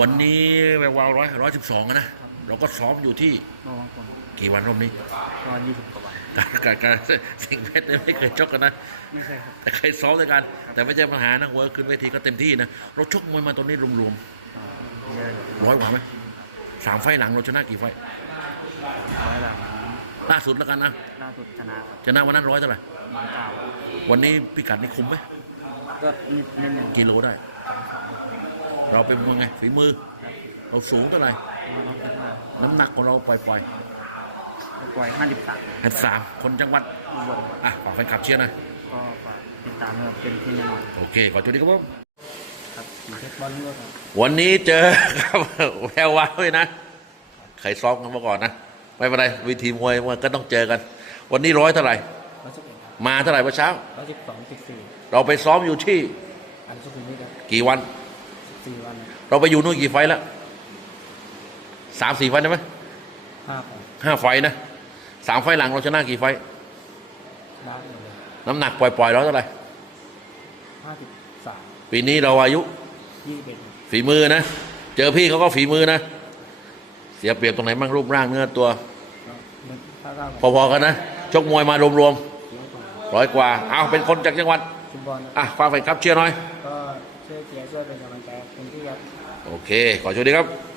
วันนี้แวววาวร้อยร้อยสิบสองนะ เราก็ซ้อมอยู่ที่นอกบางคนกี่วันรอบนี้ก็ยี่สิบกว่าวันการการการสิงห์เพชรเนี่ยไม่เคยชกกันนะไม่ใช่ครับแต่เคยซ้อมด้วยกัน แต่ไม่ใช่มาหานักมวยขึ้นเวทีก็เต็มที่นะเราชกมวยมาตอนนี้รวมเยอะเลยๆร้อยกว่าไหมสามไฟล์หลังเราชนะกี่ไฟล์ร้อยหลังล่าสุดแล้วกันนะล่าสุดชนะครับชนะวันนั้นร้อยเท่าไหร่น้องเก่าวันนี้พิกัดนี่คุมไหมก็นิดนิดหนึ่งกิโลได้ เราเป็นมวยไงฝีมือ เราสูงเท่าไหร่น้องคิดว่าน้ำหนักของเราปล่อยปล่อยห้าสิบสามๆแค่สามคนจังหวัดอุบลอะฝากแฟนคลับเชียร์หนะก็ฝากติดตามนะครับเป็นที่แน่นอนโอเค ขอจุดนี้ครับผมครับมีเพชรบอลด้วยครับวันนี้เจอครับแวววาวเลยนะใครซ้อมกันมาก่อนนะ ไม่เป็นไรวิธีมวยมันก็ต้องเจอกัน วันนี้ร้อยเท่าไหร่ร้อยสิบเอ็ดครับมาเท่าไหร่เมื่อเช้าร้อยสิบสองสิบสี่เราไปซ้อมอยู่ที่อันสุขุมวิทครับกี่วัน สิบสี่วันเราไปอยู่นู่นกี่ไฟล์แล้วสามสี่ไฟล์ได้ไหมห้าของห้าไฟล์นะสามไฟล์หลังเราชนะกี่ไฟล์ได้หมดเลยน้ำหนักปล่อยๆเราเท่าไหร่ห้าสิบสามปีนี้เราอายุยี่สิบเอ็ดฝีมือนะ เจอพี่เขาก็ฝีมือนะ เสียเปรียบตรงไหนบ้างรูปร่างเนื้อตัวถ้าเก้าของพอๆกันนะ ชกมวยมารวมเสียกว่าๆร้อยกว่า เอาเป็นคนจากจังหวัดฟุตบอลอะฟังไปครับเชียร์หน่อยก็ ช่วยเชียร์ช่วยเป็นกำลังใจคุณพี่ครับ โอเค ขอโชคดีครับ